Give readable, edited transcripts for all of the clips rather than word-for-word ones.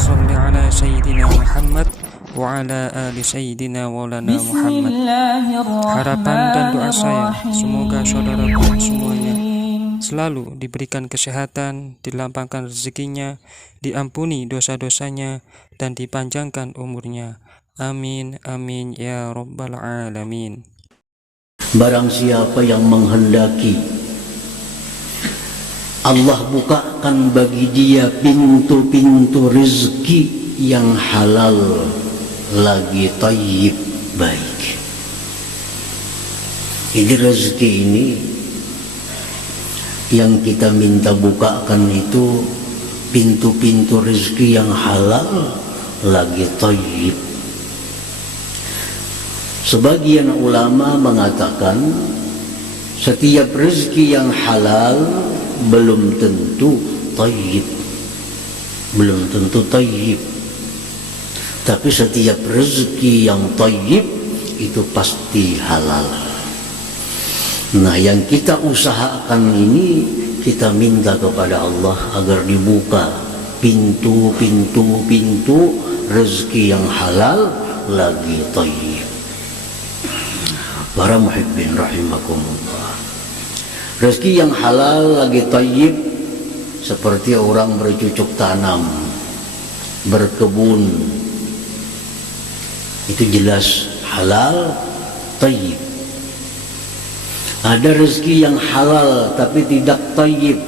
sholli ala sayyidina Muhammad wa ala ali sayyidina maulana Muhammad. Harapan dan doa saya semoga saudaraku semuanya selalu diberikan kesehatan, dilapangkan rezekinya, diampuni dosa-dosanya, dan dipanjangkan umurnya. Amin, amin, ya rabbal alamin. Barang siapa yang menghendaki Allah bukakan bagi dia pintu-pintu rezeki yang halal lagi thayyib, baik. Ini rezeki ini yang kita minta bukakan itu pintu-pintu rezeki yang halal lagi thayyib. Sebagian ulama mengatakan setiap rezeki yang halal belum tentu thayyib, belum tentu thayyib. Tapi setiap rezeki yang thayyib itu pasti halal. Nah, yang kita usahakan ini, kita minta kepada Allah agar dibuka pintu rezeki yang halal lagi thayyib. Para muhibbin rahimakumullah, rezeki yang halal lagi thayyib seperti orang bercocok tanam, berkebun, itu jelas halal thayyib. Ada rezeki yang halal tapi tidak thayyib,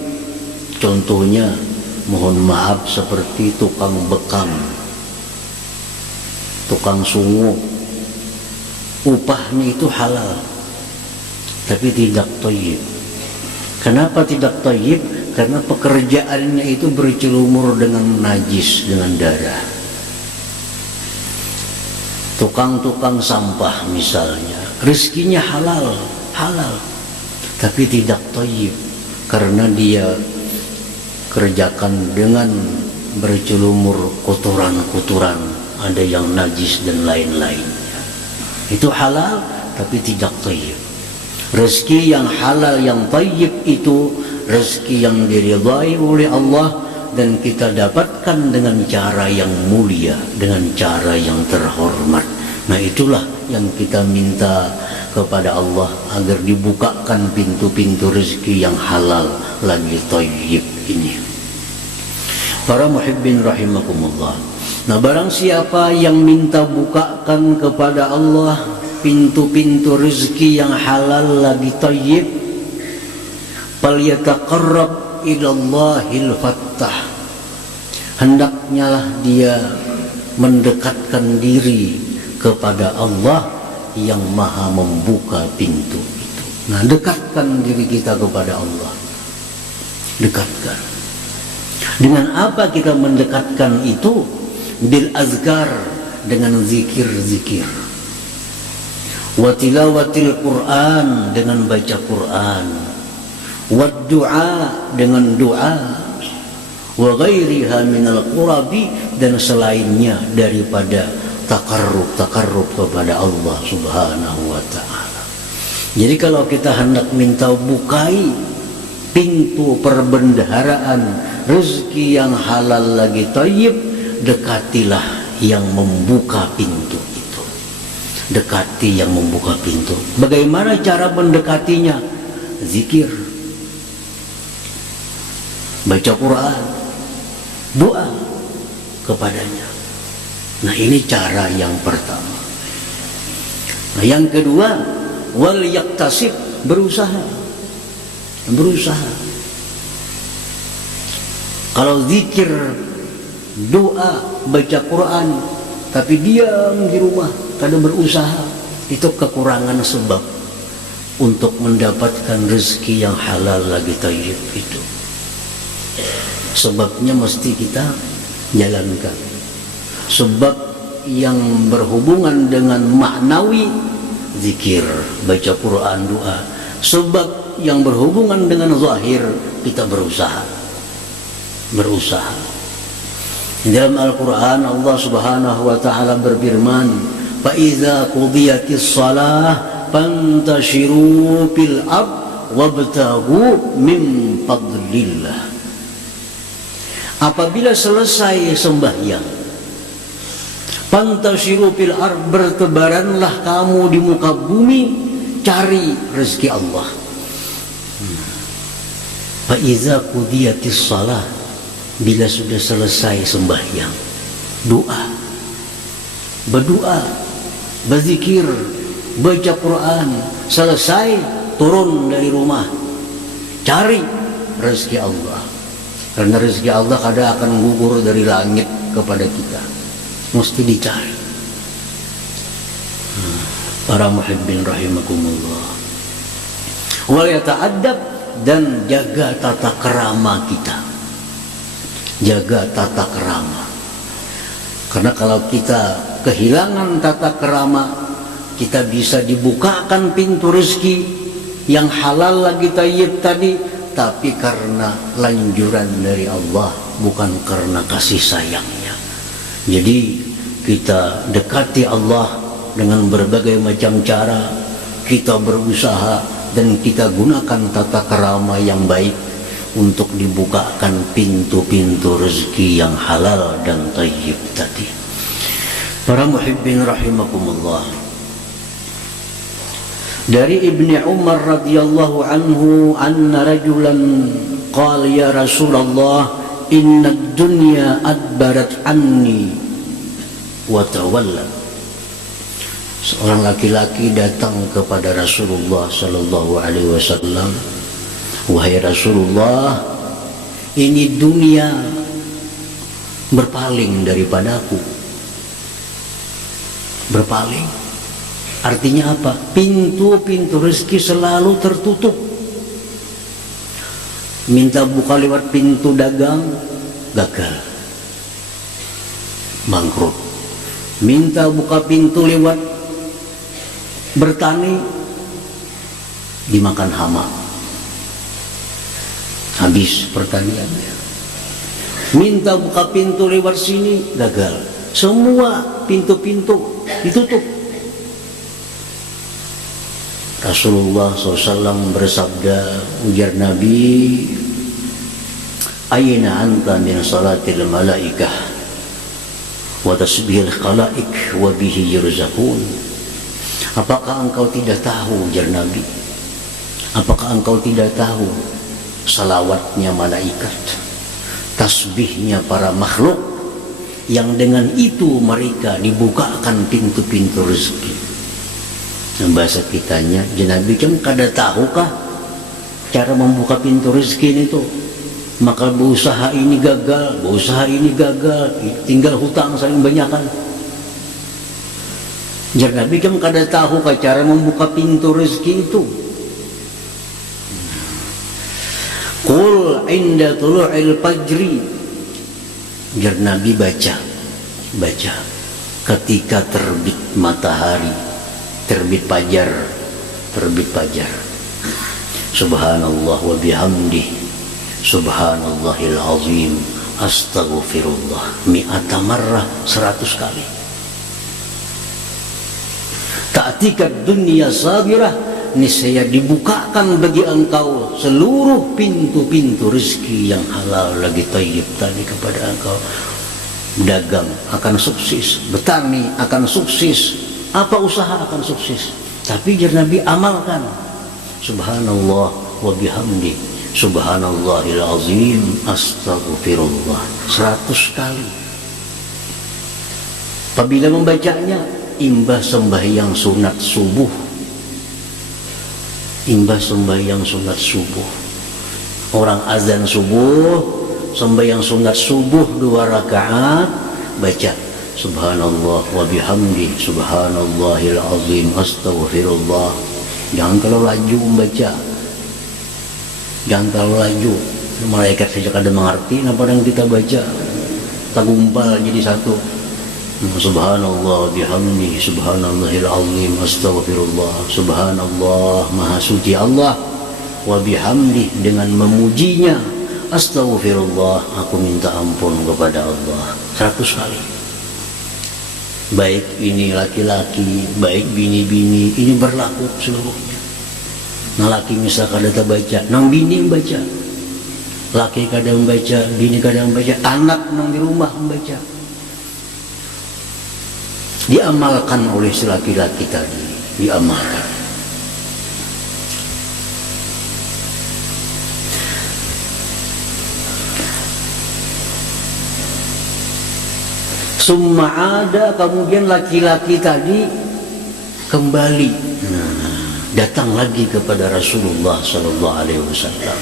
contohnya mohon maaf seperti tukang bekam, tukang sungu, upahnya itu halal tapi tidak thayyib. Kenapa tidak thayyib? Karena pekerjaannya itu bercelumur dengan najis, dengan darah. Tukang-tukang sampah misalnya, rezekinya halal, tapi tidak thayyib karena dia kerjakan dengan bercelumur kotoran-kotoran, ada yang najis dan lain-lainnya. Itu halal tapi tidak thayyib. Rezeki yang halal yang thayyib itu rezeki yang diridhai oleh Allah dan kita dapatkan dengan cara yang mulia, dengan cara yang terhormat. Nah, itulah yang kita minta kepada Allah agar dibukakan pintu-pintu rezeki yang halal lagi thayyib ini. Para muhibbin rahimakumullah. Nah, barang siapa yang minta bukakan kepada Allah pintu-pintu rezeki yang halal lagi thayyib, falyataqarrab ilallahil fattah, hendaknya lah dia mendekatkan diri kepada Allah yang maha membuka pintu itu. Nah, dekatkan diri kita kepada Allah, dekatkan. Dengan apa kita mendekatkan itu? Bil azkar, dengan zikir-zikir, wa tilawatil Quran, dengan baca Quran, wa du'a, dengan doa, wa ghairiha minal qurabi, dan selainnya daripada takarrub kepada Allah subhanahu wa ta'ala. Jadi kalau kita hendak minta bukai pintu perbendaharaan rezeki yang halal lagi thayyib, dekatilah yang membuka pintu itu. Dekati yang membuka pintu. Bagaimana cara mendekatinya? Zikir, baca Quran, doa kepadanya. Nah, ini cara yang pertama. Nah, yang kedua, wal yaktasib, berusaha. Kalau zikir, doa, baca Quran tapi diam di rumah, kada berusaha, itu kekurangan sebab untuk mendapatkan rezeki yang halal lagi thayyib itu. Sebabnya mesti kita jalankan. Sebab yang berhubungan dengan maknawi, zikir, baca Quran, doa. Sebab yang berhubungan dengan zahir, kita berusaha. Dalam Al-Quran Allah subhanahu wa ta'ala berfirman, فَإِذَا قُضِيَتِ الصَّلَاةِ فَانْتَشِرُوا فِي الْأَرْضِ وَابْتَغُوا مِنْ فَضْلِ اللَّهِ. apabila selesai sembahyang, fantashiru fil ard, bertebaranlah kamu di muka bumi, cari rezeki Allah. Fa iza qudiyatis shalah, bila sudah selesai sembahyang, berdoa, berzikir, baca Quran, selesai turun dari rumah, cari rezeki Allah. Karena rezeki Allah kadang akan gugur dari langit kepada kita, mesti dicari. Para muhibbin rahimakumullah. Wal yata'addab, dan jaga tata kerama kita, jaga tata kerama. Karena kalau kita kehilangan tata kerama, kita bisa dibukakan pintu rezeki yang halal lagi tayyib tadi, tapi karena lanjuran dari Allah, bukan karena kasih sayangnya. Jadi kita dekati Allah dengan berbagai macam cara, kita berusaha dan kita gunakan tata kerama yang baik untuk dibukakan pintu-pintu rezeki yang halal dan tayyib tadi. Para muhibbin rahimakumullah. Dari Ibni Umar radhiyallahu anhu, anna rajulan qala ya Rasulullah, inna dunya adbarat anni wa tawalla. Seorang laki-laki datang kepada Rasulullah sallallahu alaihi wasallam, wahai Rasulullah, ini dunia berpaling daripadaku. Berpaling artinya apa? Pintu-pintu rezeki selalu tertutup. Minta buka lewat pintu dagang, gagal, bangkrut. Minta buka pintu lewat bertani, dimakan hama, habis pertaniannya. Minta buka pintu lewat sini, gagal. Semua pintu-pintu ditutup. Rasulullah SAW bersabda, ujar Nabi, Aina anta min salatil malaikah wa tasbihil khalaik wa bihi yurzaqun. Apakah engkau tidak tahu, ujar Nabi, apakah engkau tidak tahu salawatnya malaikat, tasbihnya para makhluk, yang dengan itu mereka dibukakan pintu-pintu rezeki. Bahasa kitanya, Nabi kan kada tahukah cara membuka pintu rezeki itu? Maka berusaha ini gagal, tinggal hutang saling banyakan. Nabi kan kada tahukah cara membuka pintu rezeki itu? Qul inda tulu'il fajri, Nabi baca ketika terbit matahari, terbit fajar. Subhanallah wa bihamdih, subhanallahil azim, astaghfirullah mi'ata marrah, 100 kali. Ta'tikat dunia sabirah, niscaya dibukakan bagi engkau seluruh pintu-pintu rezeki yang halal lagi tayyib tadi kepada engkau. Dagang akan sukses, bertani akan sukses, apa usaha akan sukses. Tapi Nabi amalkan subhanallah wa bihamdi, subhanallahil azim, astaghfirullah 100 kali. Apabila membacanya imbah sembahyang sunat subuh, orang azan subuh, sembahyang sunat subuh 2 rakaat, baca subhanallah wa bihamdi, subhanallahil azim, astaghfirullah. Jangan terlalu laju membaca, jangan terlalu laju. Malaikat saja kadang mengerti apa yang kita baca, tagumpal jadi satu. Subhanallah bihamdi, subhanallahil azim, astaghfirullah. Subhanallah, maha suci Allah, wa bihamdi, dengan memujinya, astaghfirullah, aku minta ampun kepada Allah 100 kali. Baik ini laki-laki, baik bini-bini, ini berlaku seluruhnya. Nah laki misalkan ada baca, nang bini baca, laki kadang membaca, bini kadang membaca, anak nang di rumah membaca. Diamalkan oleh si laki-laki tadi, diamalkan. Summa ada, kemudian laki-laki tadi kembali, datang lagi kepada Rasulullah sallallahu alaihi wasallam.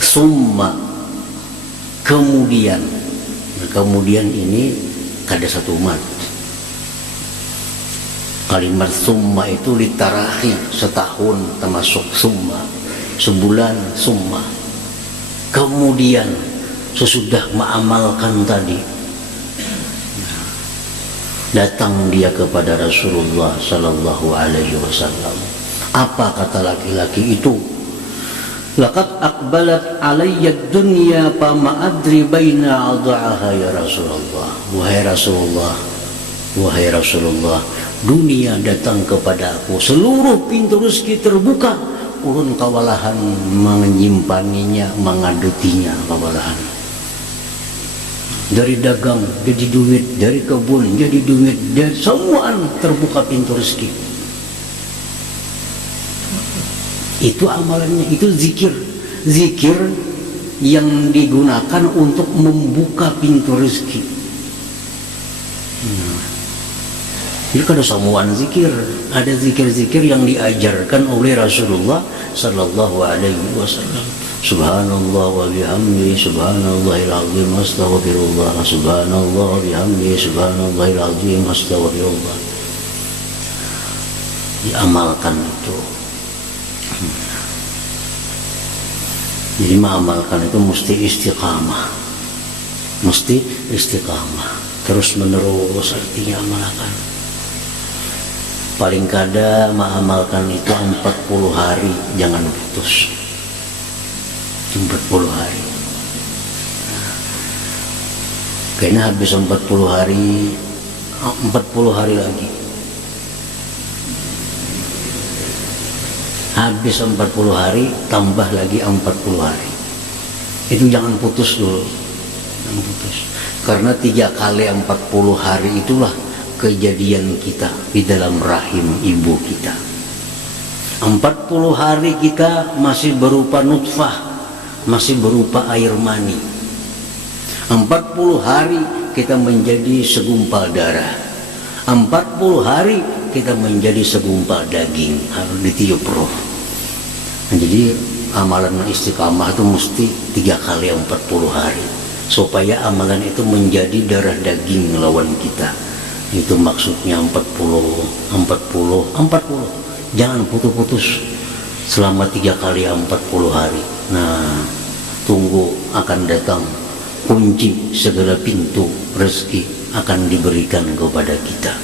Summa, kemudian ini ada satu mat. Kalimat summa itu litarahi, setahun termasuk summa, sebulan summa. Kemudian sesudah mengamalkan tadi, datang dia kepada Rasulullah sallallahu alaihi wasallam. Apa kata laki-laki itu? Laqad aqbalat alayya dunya fama adri baina adha'aha ya Rasulullah. Wahai Rasulullah, dunia datang kepada aku, seluruh pintu rezeki terbuka, ulun kawalahan menyimpaninya, mengadutinya kawalahan. Dari dagang jadi duit, dari kebun jadi duit, dan semua terbuka pintu rezeki. Itu amalannya, itu zikir yang digunakan untuk membuka pintu rezeki. Jadi ada samuan zikir, ada zikir-zikir yang diajarkan oleh Rasulullah sallallahu alaihi wasallam. Subhanallah wa bihamdihi, subhanallahil azim, astaghfirullah, subhanallah wa bihamdihi, subhanallahil azim, astaghfirullah. Diamalkan itu. Jadi mengamalkan itu mesti istiqamah, terus menerus, artinya amalkan. Paling kada mengamalkan itu 40 hari, jangan putus. 40 hari. Kayaknya habis 40 hari lagi. Habis 40 hari, tambah lagi 40 hari. Itu jangan putus dulu. Jangan putus. Karena 3 kali 40 hari itulah kejadian kita di dalam rahim ibu kita. 40 hari kita masih berupa nutfah, masih berupa air mani. 40 hari kita menjadi segumpal darah. 40 hari kita menjadi segumpal daging, harus ditiup roh. Nah, jadi amalan istiqamah itu mesti 3 kali 40 hari supaya amalan itu menjadi darah daging lawan kita. Itu maksudnya 40. Jangan putus-putus selama 3 kali 40 hari. Nah, tunggu akan datang kunci segala pintu rezeki akan diberikan kepada kita.